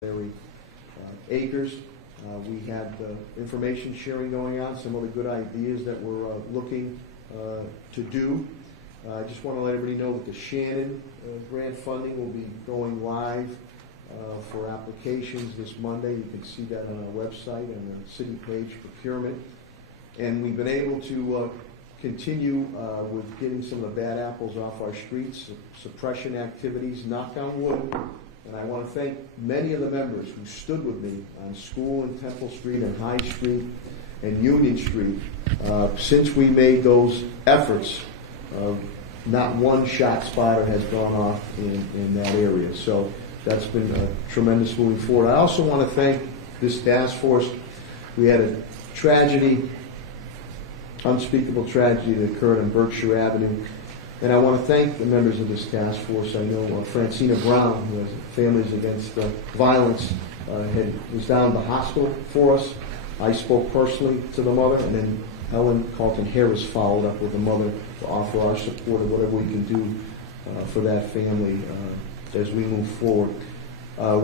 Larry Akers. We had information sharing going on, some other good ideas that we're looking to do. I just want to let everybody know that the Shannon grant funding will be going live for applications this Monday. You can see that on our website on the city page, procurement. And we've been able to continue with getting some of the bad apples off our streets, suppression activities, knock on wood. And I want to thank many of the members who stood with me on School and Temple Street and High Street and Union Street. Since we made those efforts, not one shot spotter has gone off in that area. So that's been tremendous moving forward. I also want to thank this task force. We had a tragedy, unspeakable tragedy that occurred on Berkshire Avenue. And I want to thank the members of this task force. I know Francina Brown, who has Families Against Violence, was down at the hospital for us. I spoke personally to the mother, and then Helen Carlton Harris followed up with the mother to offer our support of whatever we can do for that family as we move forward.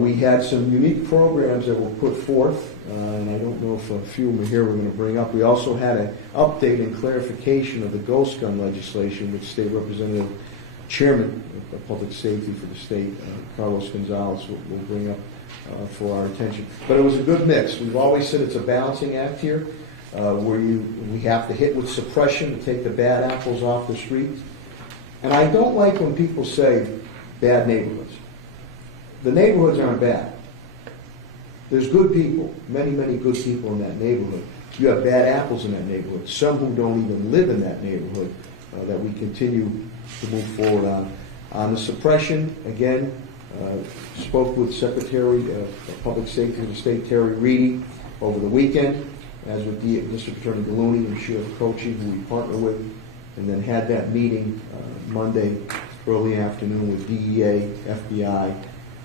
We had some unique programs that were put forth, and I don't know if a few of them here we're going to bring up. We also had an update and clarification of the ghost gun legislation, which State Representative Chairman of Public Safety for the state, Carlos Gonzalez, will bring up for our attention. But it was a good mix. We've always said it's a balancing act here, where we have to hit with suppression to take the bad apples off the street. And I don't like when people say bad neighborhoods. The neighborhoods aren't bad. There's good people, many, many good people in that neighborhood. You have bad apples in that neighborhood, some who don't even live in that neighborhood, that we continue to move forward on. On the suppression, again, spoke with Secretary of Public Safety of the state, Terry Reedy, over the weekend, as with District Attorney Gallooni and Sheriff Cochee, who we partner with, and then had that meeting Monday early afternoon with DEA, FBI,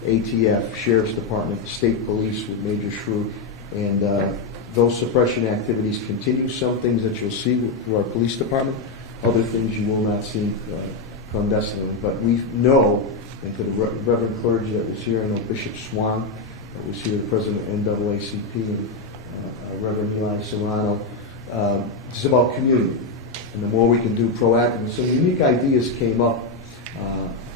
ATF, Sheriff's Department, State Police with Major Shrew, and those suppression activities continue. Some things that you'll see through our police department, other things you will not see clandestinely. But we know, and to the Reverend clergy that was here, I know Bishop Swan that was here, the President of NAACP, and Reverend Eli Serrano. It's about community, and the more we can do proactively. So unique ideas came up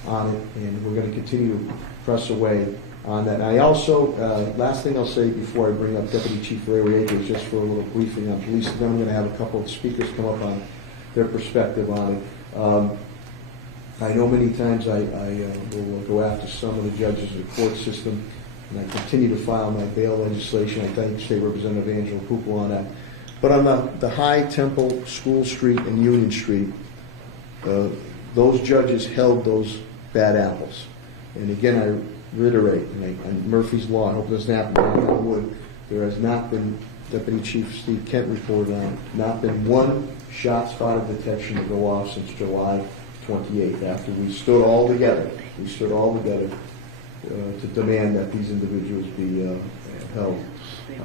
on it, and we're going to continue to press away on that. And I also, last thing I'll say before I bring up Deputy Chief Larry Akers, just for a little briefing on police, then I'm going to have a couple of speakers come up on their perspective on it. I know many times I will go after some of the judges of the court system, and I continue to file my bail legislation. I thank State Representative Angela Pupil on that. But on the High, Temple, School Street, and Union Street, those judges held those bad apples. And again, I reiterate, and Murphy's Law, I hope it doesn't happen, but I would, there has not been, Deputy Chief Steve Kent reported on, not been one shot spotted detection to go off since July 28th, after we stood all together. We stood all together to demand that these individuals be held.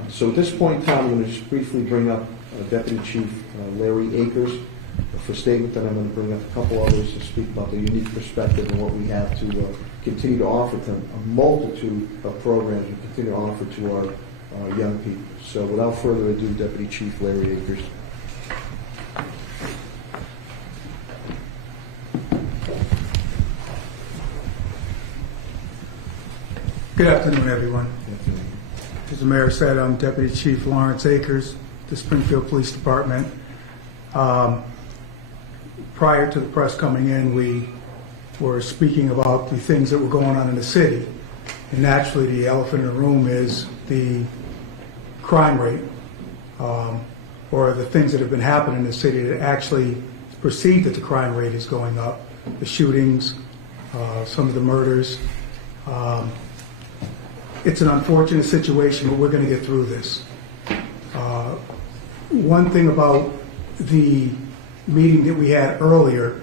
So at this point in time, I'm going to just briefly bring up Deputy Chief Larry Akers for a statement, then I'm going to bring up a couple others to speak about the unique perspective and what we have to continue to offer to them, a multitude of programs we continue to offer to our young people. So without further ado, Deputy Chief Larry Akers. Good afternoon, everyone. As the mayor said, I'm Deputy Chief Lawrence Akers, the Springfield Police Department. Prior to the press coming in, we were speaking about the things that were going on in the city. And naturally, the elephant in the room is the crime rate, or the things that have been happening in the city that actually perceive that the crime rate is going up. The shootings, some of the murders. It's an unfortunate situation, but we're going to get through this. One thing about the meeting that we had earlier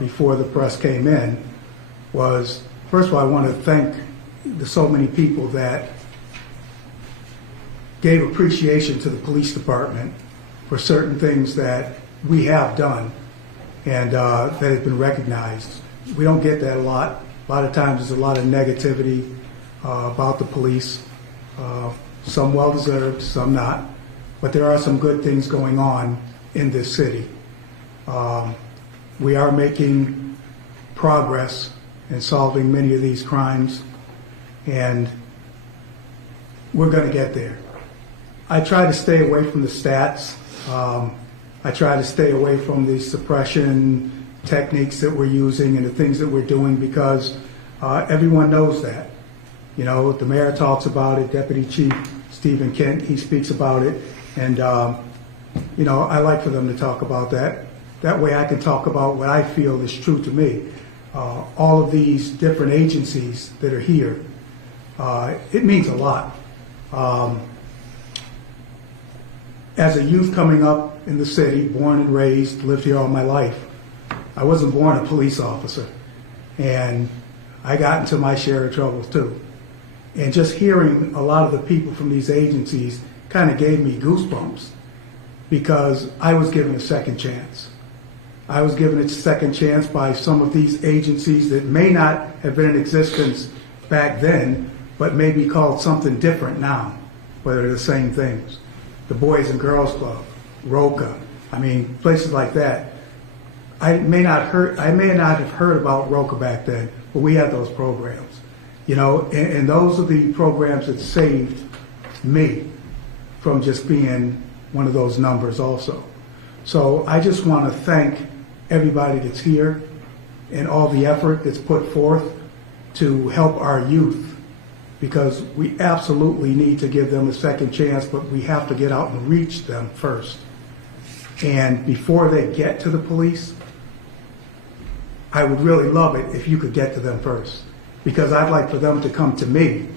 before the press came in was, first of all, I want to thank the so many people that gave appreciation to the police department for certain things that we have done and that has been recognized. We don't get that a lot. A lot of times there's a lot of negativity, about the police. Some well-deserved, some not. But there are some good things going on in this city. We are making progress in solving many of these crimes, and we're going to get there. I try to stay away from the stats. I try to stay away from the suppression techniques that we're using and the things that we're doing, because everyone knows that. You know, the mayor talks about it, Deputy Chief Stephen Kent, he speaks about it, and you know, I like for them to talk about that. That way I can talk about what I feel is true to me. All of these different agencies that are here, it means a lot. As a youth coming up in the city, born and raised, lived here all my life, I wasn't born a police officer, and I got into my share of trouble too. And just hearing a lot of the people from these agencies kind of gave me goosebumps, because I was given a second chance. I was given a second chance by some of these agencies that may not have been in existence back then, but may be called something different now, but they're the same things. The Boys and Girls Club, ROCA, I mean, places like that. I may not have heard about ROCA back then, but we had those programs, you know, and those are the programs that saved me from just being one of those numbers also. So I just want to thank everybody that's here and all the effort that's put forth to help our youth, because we absolutely need to give them a second chance, but we have to get out and reach them first. And before they get to the police, I would really love it if you could get to them first, because I'd like for them to come to me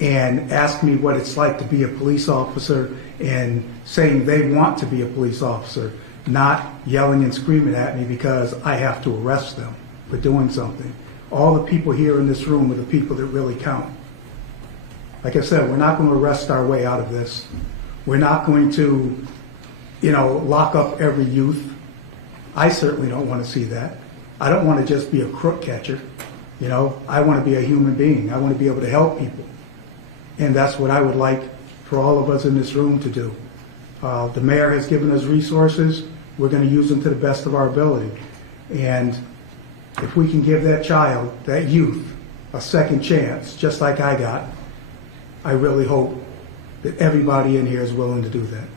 and ask me what it's like to be a police officer and saying they want to be a police officer, not yelling and screaming at me because I have to arrest them for doing something. All the people here in this room are the people that really count. Like I said, we're not going to arrest our way out of this. We're not going to, you know, lock up every youth. I certainly don't want to see that. I don't want to just be a crook catcher. You know, I want to be a human being. I want to be able to help people. And that's what I would like for all of us in this room to do. The mayor has given us resources. We're going to use them to the best of our ability. And if we can give that child, that youth, a second chance, just like I got, I really hope that everybody in here is willing to do that.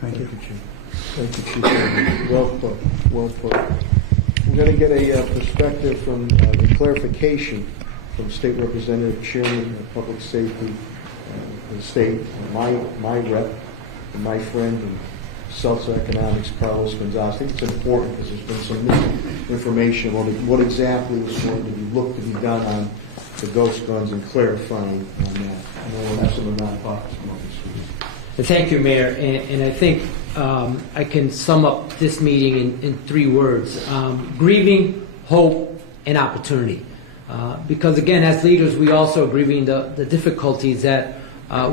Thank you. Thank you, Chief. Well put. Well put. I'm going to get a perspective from the clarification from State Representative Chairman of Public Safety in the state, my rep, and my friend in Salsa Economics, Carlos Gonzalez. I think it's important because there's been some misinformation about what exactly was going to be looked to be done on the ghost guns and clarifying on that. I know we'll have some of the nonprofits come up this week. Thank you, Mayor. And I think I can sum up this meeting in 3 words. Grieving, hope, and opportunity. Because again, as leaders, we also are grieving the difficulties that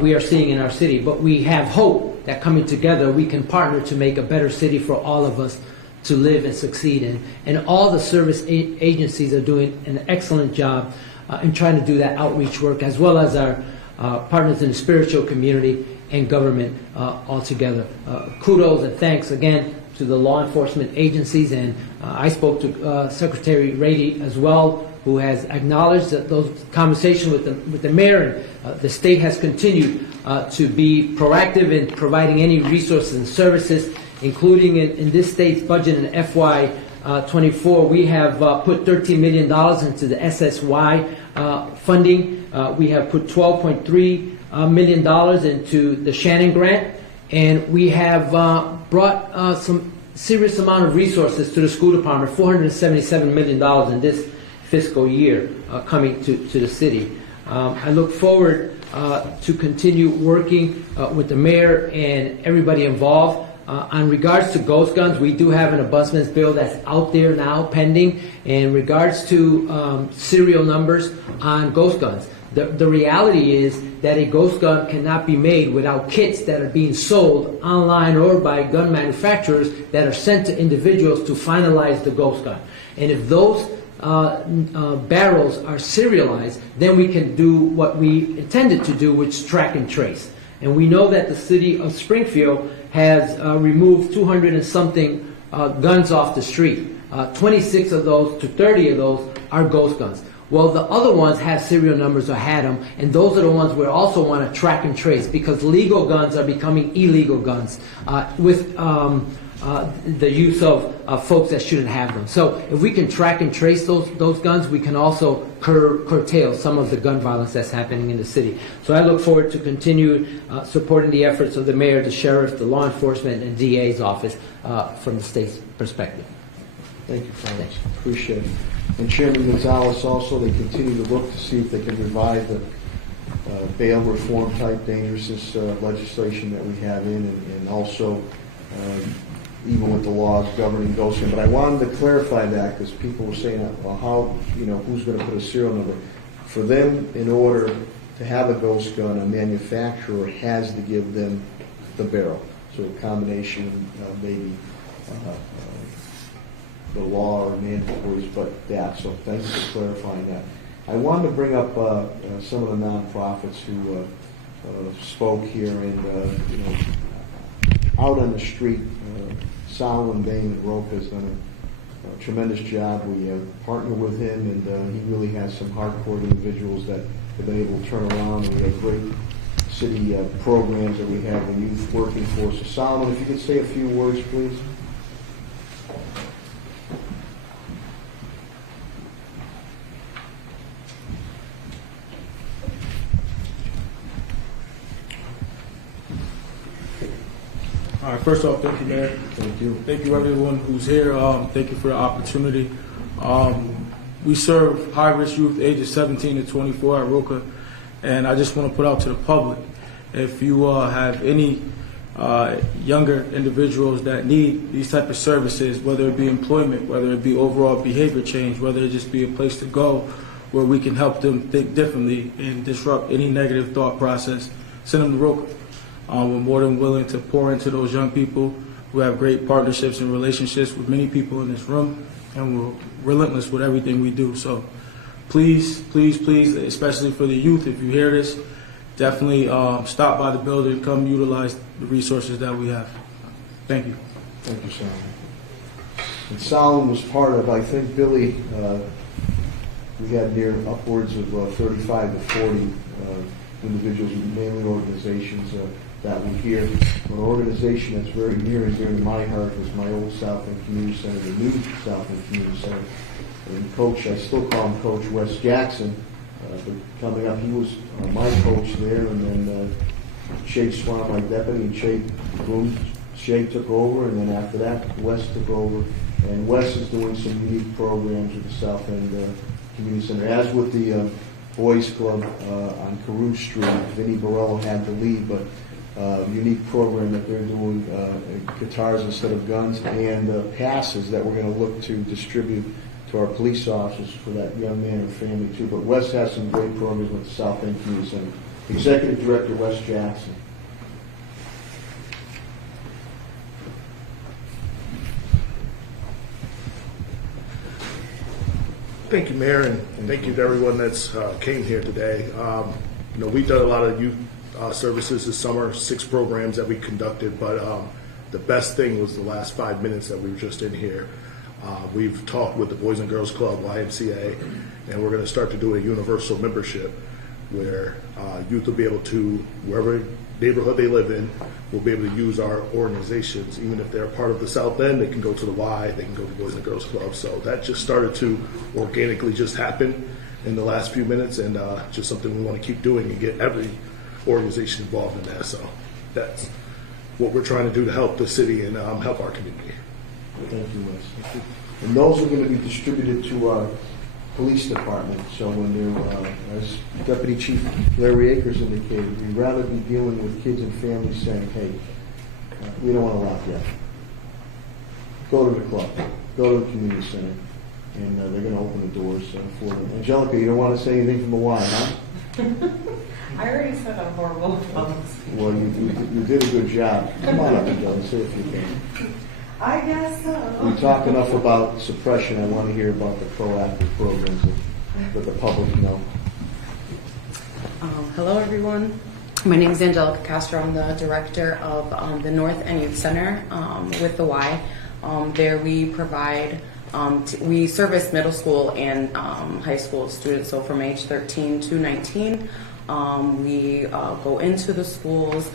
we are seeing in our city. But we have hope that coming together, we can partner to make a better city for all of us to live and succeed in. And all the service agencies are doing an excellent job in trying to do that outreach work, as well as our partners in the spiritual community and government altogether. Kudos and thanks again to the law enforcement agencies, and I spoke to Secretary Rady as well, who has acknowledged that those conversations with the mayor, and the state has continued to be proactive in providing any resources and services, including in this state's budget in FY24. We have put $13 million into the SSY funding. We have put $12.3 million into the Shannon grant, and we have brought some serious amount of resources to the school department, $477 million in this fiscal year coming to the city. I look forward to continue working with the mayor and everybody involved. On regards to ghost guns, we do have an ombudsman's bill that's out there now pending. In regards to serial numbers on ghost guns, the reality is that a ghost gun cannot be made without kits that are being sold online or by gun manufacturers that are sent to individuals to finalize the ghost gun. And if those barrels are serialized, then we can do what we intended to do, which is track and trace. And we know that the city of Springfield has removed 200 and something guns off the street. 26 of those to 30 of those are ghost guns. Well, the other ones have serial numbers or had them, and those are the ones we also want to track and trace, because legal guns are becoming illegal guns with the use of folks that shouldn't have them. So if we can track and trace those guns, we can also curtail some of the gun violence that's happening in the city. So I look forward to continue supporting the efforts of the mayor, the sheriff, the law enforcement, and DA's office from the state's perspective. Thank you, Frank. Appreciate it. And Chairman Gonzalez also, they continue to look to see if they can revive the bail reform type dangerousness legislation that we have in, and also even with the laws governing ghost gun. But I wanted to clarify that because people were saying, well, how, who's going to put a serial number? For them, in order to have a ghost gun, a manufacturer has to give them the barrel. So a combination of maybe the law or mandatories, but that. So thank you for clarifying that. I wanted to bring up some of the nonprofits who spoke here, and out on the street, Solomon Bain and Rope has done a tremendous job. We partner with him, and he really has some hardcore individuals that have been able to turn around, and we have great city programs that we have the youth working for. So Solomon, if you could say a few words, please. All right, first off, thank you, Mayor. Thank you. Thank you, everyone who's here. Thank you for the opportunity. We serve high-risk youth ages 17 to 24 at Roca, and I just want to put out to the public, if you have any younger individuals that need these type of services, whether it be employment, whether it be overall behavior change, whether it just be a place to go where we can help them think differently and disrupt any negative thought process, send them to Roca. We're more than willing to pour into those young people who have great partnerships and relationships with many people in this room, and we're relentless with everything we do. So please, please, please, especially for the youth, if you hear this, definitely stop by the building, come utilize the resources that we have. Thank you. Thank you, Solomon. And Solomon was part of, I think, Billy, we had near upwards of 35 to 40 individuals, mainly organizations that we hear. An organization that's very near and dear to my heart is my old South End Community Center, the new South End Community Center. And Coach, I still call him Coach Wes Jackson, but coming up, he was my coach there, and then Shay Swan, my deputy, and Shay took over, and then after that, Wes took over. And Wes is doing some unique programs with the South End Community Center, as with the Boys Club on Carew Street. Vinnie Borello had to leave, but unique program that they're doing, guitars instead of guns, and passes that we're going to look to distribute to our police officers for that young man and family too. But Wes has some great programs with the South End Community Center. Executive Director Wes Jackson. Thank you, Mayor, and thank you to everyone that's came here today. We've done a lot of youth services this summer, 6 programs that we conducted, but the best thing was the last 5 minutes that we were just in here. We've talked with the Boys and Girls Club, YMCA, and we're going to start to do a universal membership where youth will be able to, wherever neighborhood they live in, will be able to use our organizations. Even if they're part of the South End, they can go to the Y, they can go to Boys and Girls Club. So that just started to organically just happen in the last few minutes, and just something we want to keep doing and get every organization involved in that. So that's what we're trying to do to help the city and help our community. Thank you, Wes. Thank you. And those are going to be distributed to our police department. So when they're, as Deputy Chief Larry Akers indicated, we'd rather be dealing with kids and families saying, hey, we don't want to lock you up. Go to the club. Go to the community center. And they're going to open the doors for them. Angelica, you don't want to say anything from the Y, huh? I already said I'm horrible. Well, you did a good job. Come on up, Angelica, say a few things. I guess so. We talk enough about suppression, I want to hear about the proactive programs that the public know. Hello, everyone. My name is Angelica Castro. I'm the director of the North End Youth Center with the Y. There we provide, we service middle school and high school students, so from age 13 to 19. We go into the schools,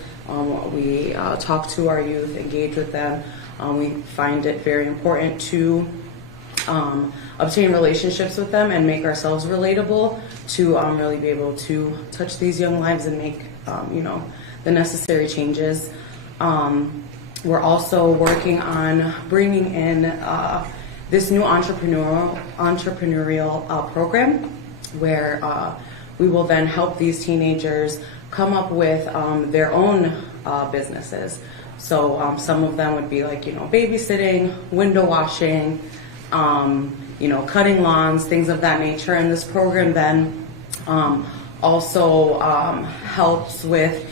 we talk to our youth, engage with them. We find it very important to obtain relationships with them and make ourselves relatable to really be able to touch these young lives and make the necessary changes. We're also working on bringing in this new entrepreneurial program where we will then help these teenagers come up with their own businesses. So some of them would be like, babysitting, window washing, cutting lawns, things of that nature. And this program then also helps with,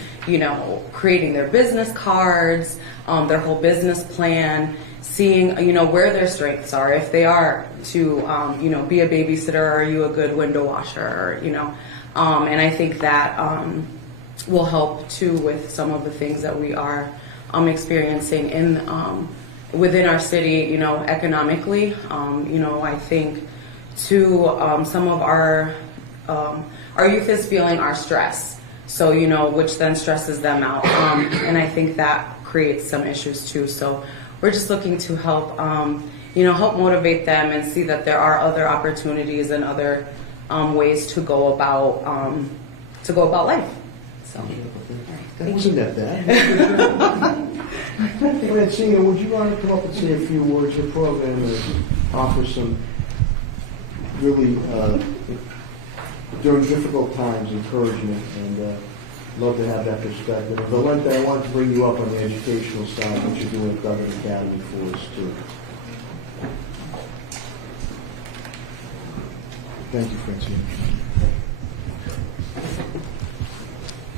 creating their business cards, their whole business plan, seeing, where their strengths are. If they are to, be a babysitter, are you a good window washer, and I think that will help too with some of the things that we are experiencing in within our city, economically. I think too, some of our youth is feeling our stress, so which then stresses them out, and I think that creates some issues too. So we're just looking to help, help motivate them and see that there are other opportunities and other ways to go about life. So, all right, It wasn't that bad. Francina, would you want to come up and say a few words? Your program offers some really, during difficult times, encouragement, and love to have that perspective. And Valente, I want to bring you up on the educational side, what you're doing at Government Academy for us, too. Thank you, Francina.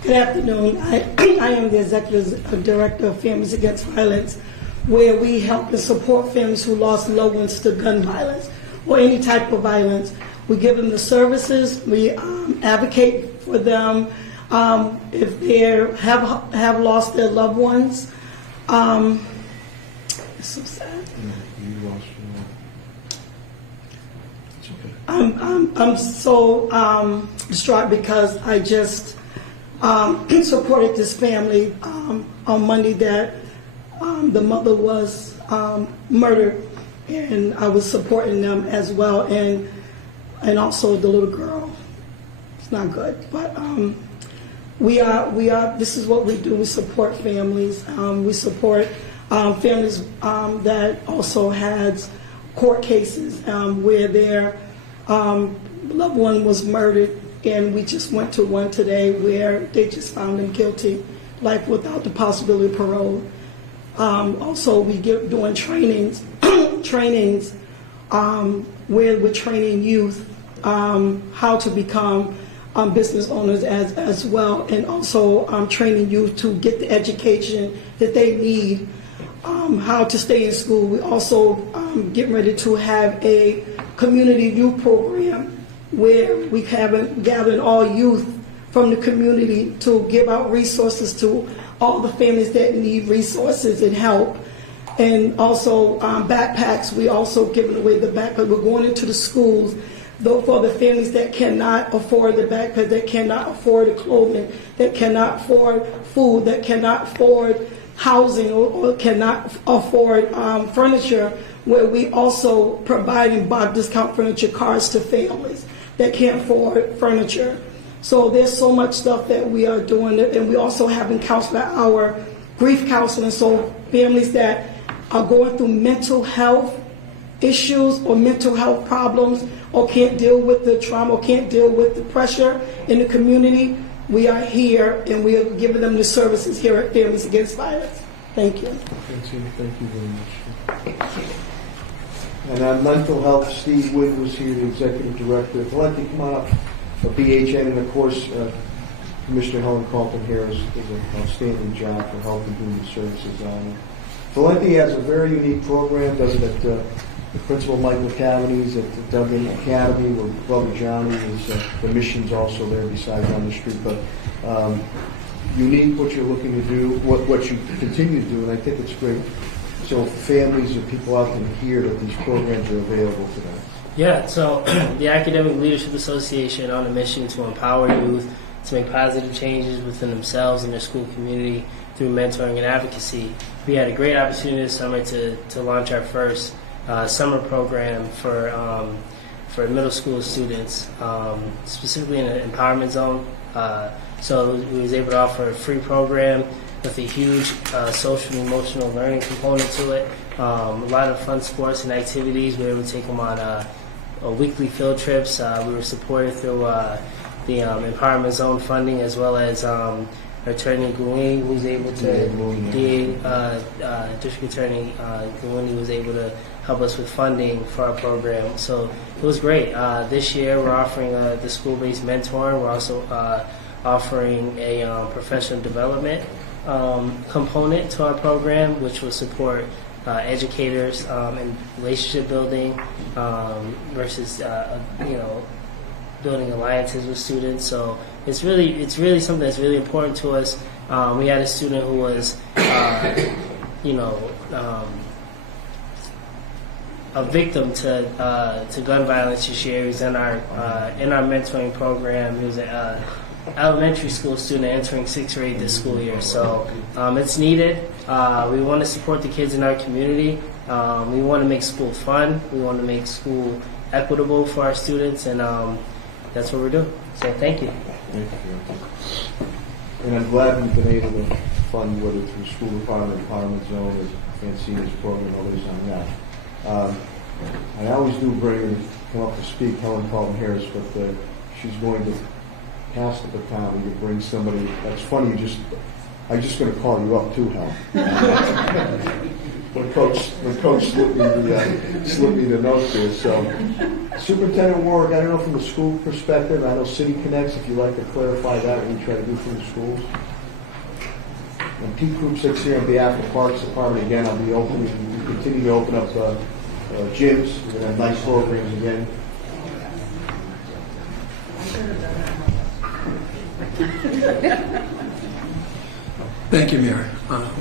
Good afternoon. I am the Executive Director of Families Against Violence, where we help and support families who lost loved ones to gun violence or any type of violence. We give them the services. We advocate for them if they have lost their loved ones. It's so sad. You lost your I'm so distraught because I just supported this family on Monday that the mother was murdered, and I was supporting them as well, and also the little girl. It's not good, but we are. This is what we do. We support families. We support families that also had court cases where their loved one was murdered. And we just went to one today where they just found him guilty, like without the possibility of parole. Also, we doing trainings where we're training youth how to become business owners as well, and also training youth to get the education that they need, how to stay in school. We also getting ready to have a community youth program where we gathering all youth from the community to give out resources to all the families that need resources and help. And also backpacks, we also giving away the backpack. We're going into the schools, though, for the families that cannot afford the backpack, that cannot afford the clothing, that cannot afford food, that cannot afford housing, or cannot afford furniture, where we also providing discount furniture cards to families that can't afford furniture. So there's so much stuff that we are doing, and we also having counseling, our grief counseling, so families that are going through mental health issues or mental health problems, or can't deal with the trauma, or can't deal with the pressure in the community, we are here and we are giving them the services here at Families Against Violence. Thank you. Thank you very much. And on mental health, Steve Wood was here, the Executive Director. Valente, come on up. BHN, and of course, Commissioner Helen Carlton Harris does an outstanding job for Health and Human Services on Valenti has a very unique program, does it at the Principal Michael Academies, at the Duggan Academy, where Brother Johnny is, the mission's also there besides on the street. But unique what you're looking to do, what you continue to do, and I think it's great. So families or people out can hear that these programs are available to them. Yeah, so the Academic Leadership Association on a mission to empower youth to make positive changes within themselves and their school community through mentoring and advocacy. We had a great opportunity this summer to launch our first summer program for middle school students, specifically in the empowerment zone. So we was able to offer a free program with a huge social and emotional learning component to it. A lot of fun sports and activities. We were able to take them on weekly field trips. We were supported through the Empowerment Zone funding, as well as Attorney Gouini was able to, District Attorney Gouini was able to help us with funding for our program. So it was great. This year we're offering the school-based mentoring. We're also offering a professional development component to our program, which will support educators in relationship building versus building alliances with students. So it's really something that's really important to us. We had a student who was a victim to gun violence this year. He was in our mentoring program. He was an elementary school student entering 6th grade this school year. So it's needed. We want to support the kids in our community. We want to make school fun. We want to make school equitable for our students, and that's what we're doing. So thank you. Thank you. And I'm glad we've been able to fund, whether through school department, empowerment zone, or Mancini's program, others on that. I always do bring, come up to speak, Helen Carlton Harris, but she's going to pass the baton and you bring somebody. That's funny. I'm just going to call you up too, Helen. when Coach slipped me the note there. So, Superintendent Warwick, I don't know from the school perspective. I know City Connects. If you'd like to clarify that, what we try to do from the schools. And Pete Group 6 here on behalf of the Parks Department. Again, I'll be opening. We continue to open up gyms. We're going to have nice programs again. Thank you, Mayor.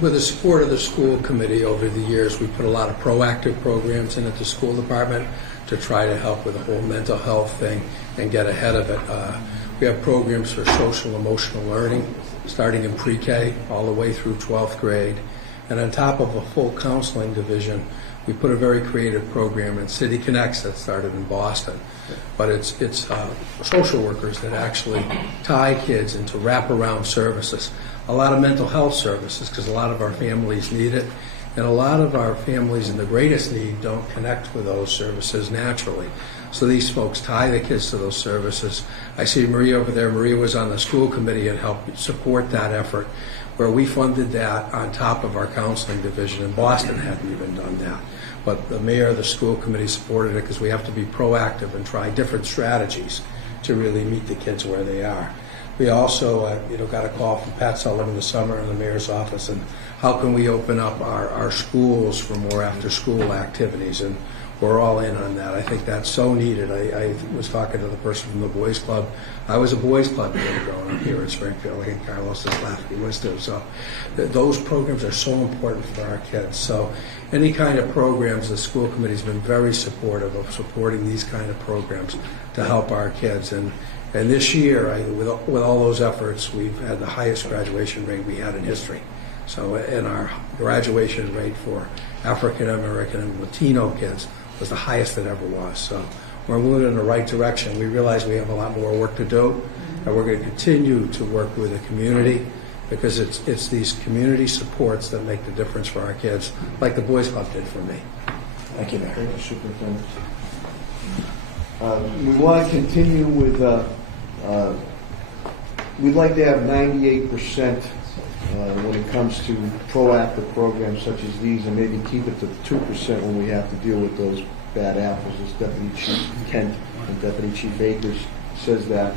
With the support of the school committee over the years, we put a lot of proactive programs in at the school department to try to help with the whole mental health thing and get ahead of it. We have programs for social emotional learning, starting in pre-K all the way through 12th grade. And on top of a full counseling division, we put a very creative program in City Connects that started in Boston. But it's social workers that actually tie kids into wraparound services. A lot of mental health services, because a lot of our families need it. And a lot of our families in the greatest need don't connect with those services naturally. So these folks tie the kids to those services. I see Maria over there. Maria was on the school committee and helped support that effort, where we funded that on top of our counseling division. And Boston hadn't even done that. But the mayor of the school committee supported it because we have to be proactive and try different strategies to really meet the kids where they are. We also got a call from Pat Sullivan in the summer in the mayor's office, and how can we open up our schools for more after-school activities, and we're all in on that. I think that's so needed. I was talking to the person from the Boys Club. I was a Boys Club kid growing up here in Springfield. I think Carlos is laughing, he was too. So those programs are so important for our kids. So any kind of programs, the school committee's been very supportive of supporting these kind of programs to help our kids. And this year, with all those efforts, we've had the highest graduation rate we had in history. So, and our graduation rate for African American and Latino kids was the highest it ever was. So we're moving in the right direction. We realize we have a lot more work to do, and we're going to continue to work with the community, because it's these community supports that make the difference for our kids, like the Boys Club did for me. Thank you, Mayor. Thank you, Superintendent. We want to continue with, we'd like to have 98% when it comes to proactive programs such as these, and maybe keep it to 2% when we have to deal with those bad apples, as Deputy Chief Kent and Deputy Chief Akers says that.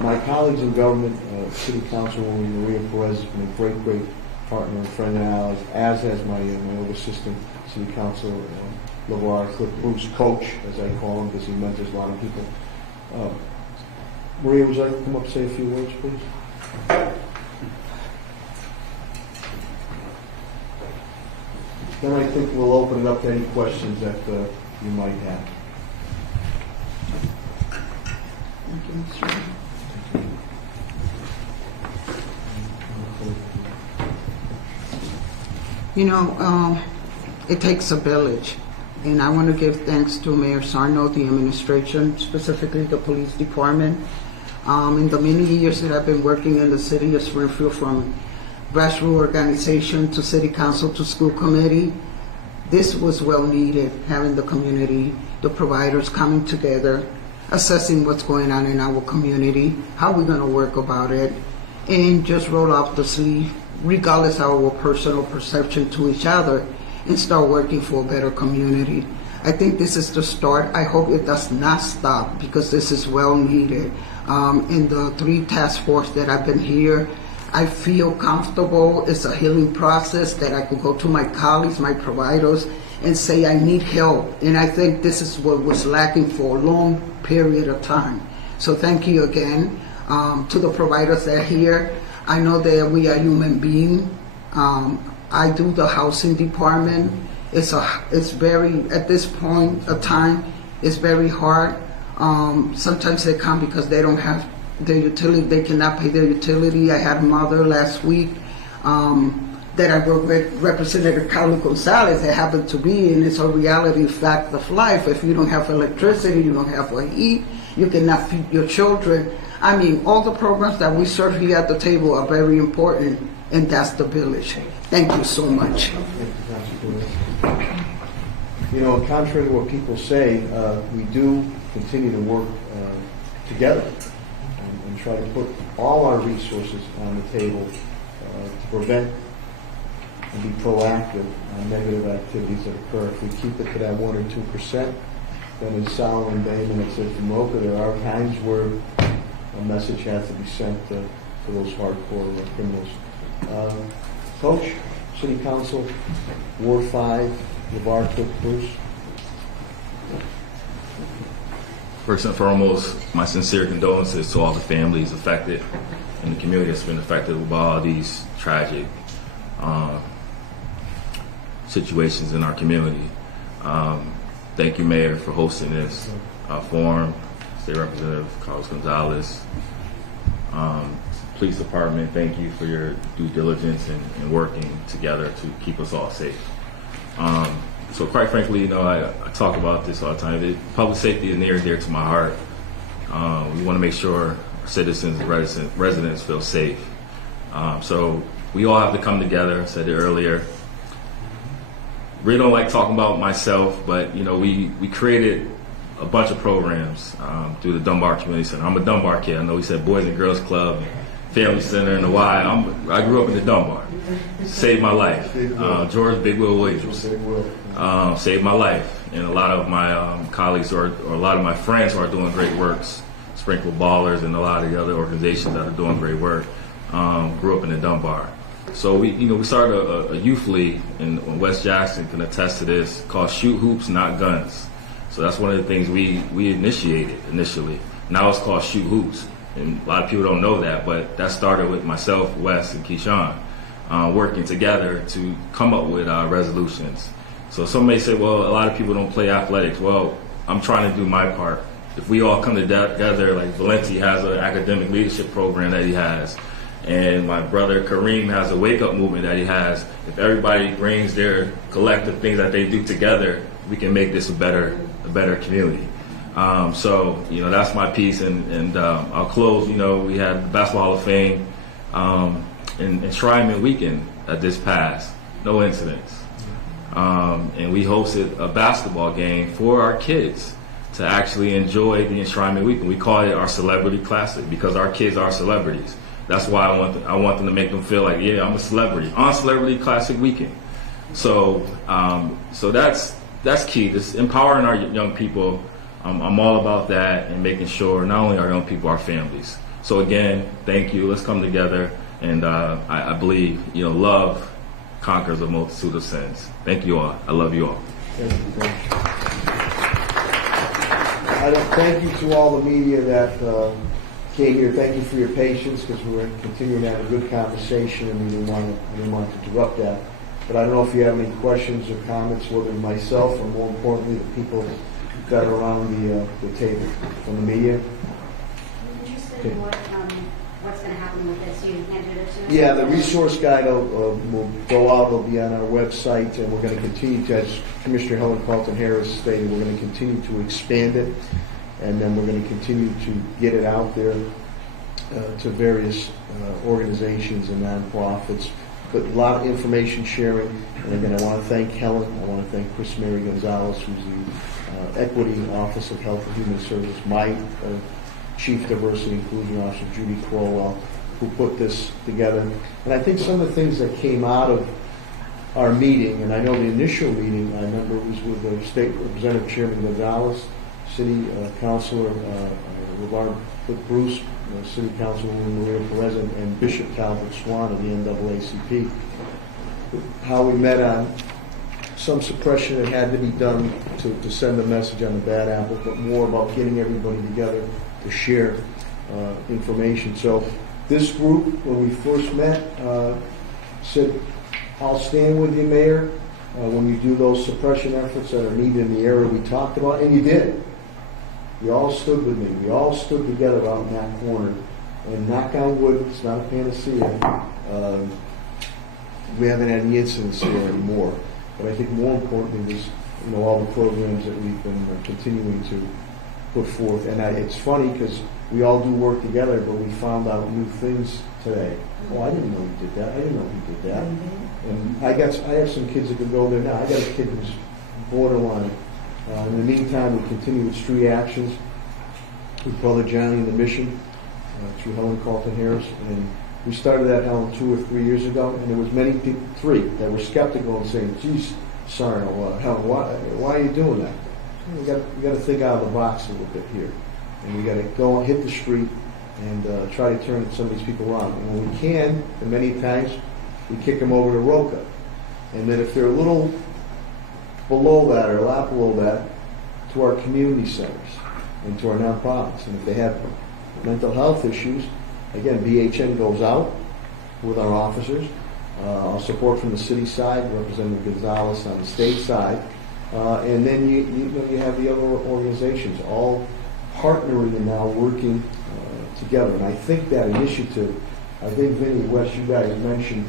My colleagues in government, City Councilwoman Maria Perez has been a great partner and friend and ally, as has my old assistant, City Council, LeVar Cliff Bruce, coach, as I call him, because he mentors a lot of people. Maria, would you like to come up and say a few words, please? Then I think we'll open it up to any questions that you might have. Thank you, Mr. Chairman. You know, it takes a village, and I want to give thanks to Mayor Sarno, the administration, specifically the police department. In the many years that I've been working in the city of Springfield, from grassroots organization to city council to school committee, this was well needed, having the community, the providers coming together, assessing what's going on in our community, how we're going to work about it, and just roll up the sleeve, regardless of our personal perception to each other, and start working for a better community. I think this is the start. I hope it does not stop, because this is well needed. In the 3 task force that I've been here, I feel comfortable. It's a healing process that I could go to my colleagues, my providers, and say I need help. And I think this is what was lacking for a long period of time. So thank you again to the providers that are here. I know that we are human beings. I do the housing department. It's very, at this point of time, it's very hard. Sometimes they come because they don't have their utility, they cannot pay their utility. I had a mother last week that I work with, Representative Carlos Gonzalez, that happened to be, and it's a reality fact of life. If you don't have electricity, you don't have a heat, you cannot feed your children. I mean, all the programs that we serve here at the table are very important, and that's the village. Thank you so much. You know, contrary to what people say, we do continue to work together and try to put all our resources on the table to prevent and be proactive on negative activities that occur. If we keep it to that 1 or 2%, then as Solomon Bayman had said from Mocha, there are times where a message has to be sent to those hardcore criminals. Coach, City Council, Ward 5, LeVar Cliff Bruce. First and foremost, my sincere condolences to all the families affected and the community that's been affected by all these tragic situations in our community. Thank you, Mayor, for hosting this forum. State Representative Carlos Gonzalez. Police Department, thank you for your due diligence and working together to keep us all safe. So quite frankly, you know, I talk about this all the time. Public safety is near and dear to my heart. We want to make sure our citizens and residents feel safe. So we all have to come together. I said it earlier. Really don't like talking about myself, but you know, we created a bunch of programs through the Dunbar Community Center. I'm a Dunbar kid. I know we said Boys and Girls Club, Family Center, and the Y. I grew up in the Dunbar. Saved my life. George Big Will Williams saved my life, and a lot of my colleagues or a lot of my friends who are doing great works, Springfield Ballers, and a lot of the other organizations that are doing great work, grew up in the Dunbar. So we started a youth league, and West Jackson can attest to this, called Shoot Hoops, Not Guns. So that's one of the things we initiated initially. Now it's called Shoot Hoops, and a lot of people don't know that, but that started with myself, Wes, and Keyshawn working together to come up with resolutions. So some may say, well, a lot of people don't play athletics. Well, I'm trying to do my part. If we all come together, like Valenti has an academic leadership program that he has, and my brother Kareem has a wake-up movement that he has. If everybody brings their collective things that they do together, we can make this a better community. So, you know, that's my piece, and I'll close. You know, we had the Basketball Hall of Fame and Enshrinement Weekend that this passed, no incidents. And we hosted a basketball game for our kids to actually enjoy the Enshrinement Weekend. We call it our Celebrity Classic because our kids are celebrities. That's why I want them to make them feel like, yeah, I'm a celebrity on Celebrity Classic Weekend. So that's key. Just empowering our young people. I'm all about that and making sure not only our young people, our families. So again, thank you. Let's come together. And I believe, love conquers a multitude of sins. Thank you all. I love you all. Thank you. Thank you to all the media that came here. Thank you for your patience, because we were continuing to have a good conversation and we didn't want to interrupt that. But I don't know if you have any questions or comments, whether myself or more importantly the people that are around the table from the media. Would you say what's going to happen with this? You handed it to us? Yeah, the resource guide will go out. It'll be on our website, and we're going to continue to, as Commissioner Helen Carlton Harris stated, we're going to continue to expand it, and then we're going to continue to get it out there to various organizations and nonprofits. But a lot of information sharing. And again, I want to thank Helen. I want to thank Chris Mary Gonzalez, who's the Equity Office of Health and Human Services, my Chief Diversity Inclusion Officer, Judy Crowell, who put this together. And I think some of the things that came out of our meeting, and I know the initial meeting, I remember it was with the State Representative Chairman Gonzalez, City Councilor with Bruce, City Councilwoman Maria Perez, and Bishop Calvert Swan of the NAACP, how we met on some suppression that had to be done to send a message on the bad apple, but more about getting everybody together to share information. So this group, when we first met, said, I'll stand with you, Mayor, when you do those suppression efforts that are needed in the area we talked about, and you did. You all stood with me. We all stood together out in that corner. And knock on wood, it's not a panacea. We haven't had any incidents there anymore. But I think more importantly is, all the programs that we've been continuing to put forth. And it's funny because we all do work together, but we found out new things today. Oh, I didn't know he did that. I didn't know he did that. And I have some kids that can go there now. I got a kid who's borderline. In the meantime, we continue with street actions with Brother Johnny and the Mission through Helen Carlton Harris. And we started that, Helen, 2 or 3 years ago, and there was many people, 3, that were skeptical and saying, geez, sorry, Helen, why are you doing that? We got to think out of the box a little bit here. And we got to go and hit the street and try to turn some of these people around. And when we can, and many times, we kick them over to Roca. And then if they're a little below that or a lot below that, to our community centers and to our nonprofits. And if they have mental health issues, again, BHN goes out with our officers. Our support from the city side, Representative Gonzalez on the state side. And then you have the other organizations all partnering and now working together. And I think that initiative, I think Vinny, Wes, you guys mentioned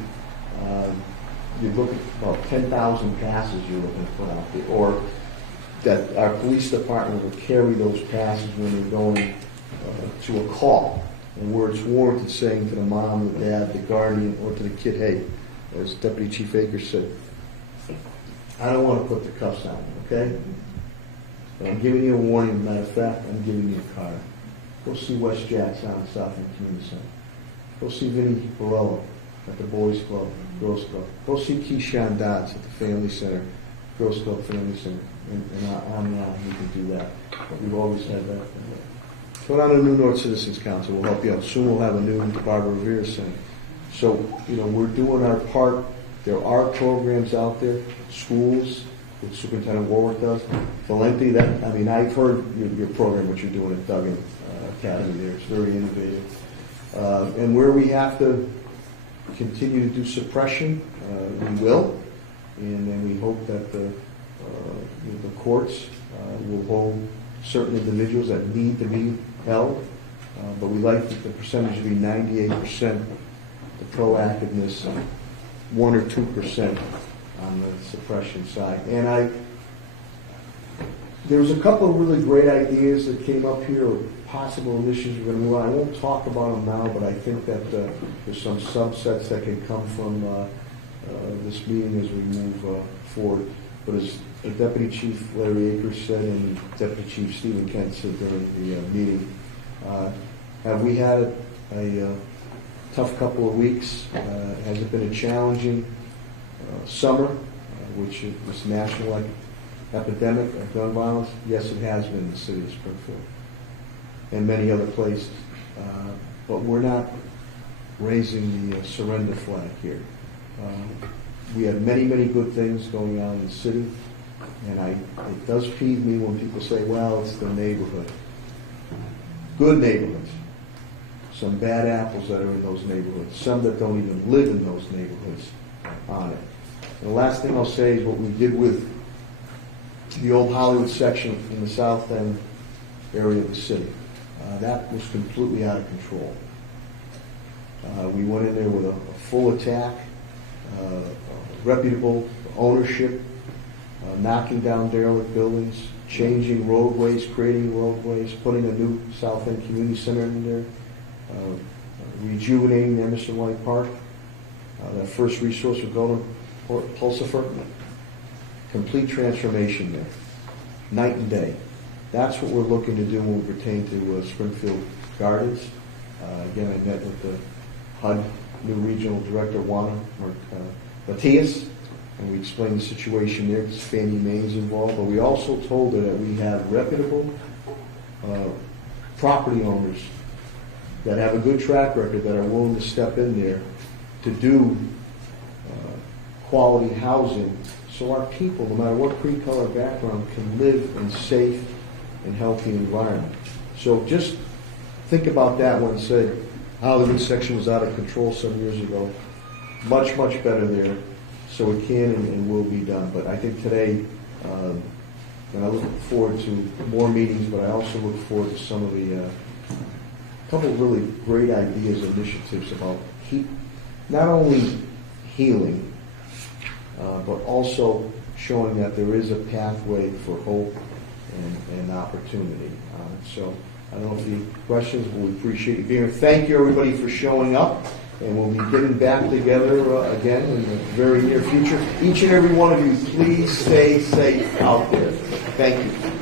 you're looking at about 10,000 passes you're looking to put out there, or that our police department will carry those passes when they're going to a call, and where it's warranted, saying to the mom, the dad, the guardian, or to the kid, hey, as Deputy Chief Akers said, I don't want to put the cuffs on you, okay? But I'm giving you a warning. Matter of fact, I'm giving you a card. Go see Wes Jackson on South End Community Center. Go see Vinny Barella at the Boys Club, Girls Club. Go see Keyshawn Dodds at the Family Center, Girls Club Family Center. And on and on, we can do that. But we've always had that. Put on a new North Citizens Council. We'll help you out. Soon we'll have a new Barbara Rivera Center. So, we're doing our part. There are programs out there, schools, what Superintendent Warwick does. Valenti, I've heard your program, what you're doing at Duggan Academy there. It's very innovative. And where we have to continue to do suppression, we will. And then we hope that the courts will hold certain individuals that need to be held. But we like the percentage to be 98%, the proactiveness, 1 or 2% on the suppression side. And there was a couple of really great ideas that came up here, or possible initiatives we're going to move on. I won't talk about them now, but I think that there's some subsets that can come from this meeting as we move forward. But as Deputy Chief Larry Akers said and Deputy Chief Stephen Kent said during the meeting, have we had a tough couple of weeks? Has it been a challenging summer, which is this national epidemic of gun violence? Yes, it has been in the city of Springfield and many other places. But we're not raising the surrender flag here. We have many, many good things going on in the city, and it does peeve me when people say, well, it's the neighborhood. Good neighborhoods. Some bad apples that are in those neighborhoods, some that don't even live in those neighborhoods on it. And the last thing I'll say is what we did with the old Hollywood section in the south end area of the city. That was completely out of control. We went in there with a full attack, reputable ownership, knocking down derelict buildings, changing roadways, creating roadways, putting a new South End Community Center in there, rejuvenating Emerson White Park, that first resource would go to Pulsifer. Complete transformation there, night and day. That's what we're looking to do when we pertain to Springfield Gardens. Again, I met with the HUD new regional director, Juana Matias, and we explained the situation there because Fannie Mae's involved, but we also told her that we have reputable property owners that have a good track record that are willing to step in there to do quality housing so our people, no matter what creed, color, background, can live in a safe and healthy environment. So just think about that when it said Hollywood section was out of control some years ago. Much, much better there. So it can and will be done. But I think today, and I look forward to more meetings, but I also look forward to some of the couple of really great ideas and initiatives about not only healing, but also showing that there is a pathway for hope and opportunity. So I don't know if the questions, but we appreciate you being here. Thank you, everybody, for showing up. And we'll be getting back together again in the very near future. Each and every one of you, please stay safe out there. Thank you.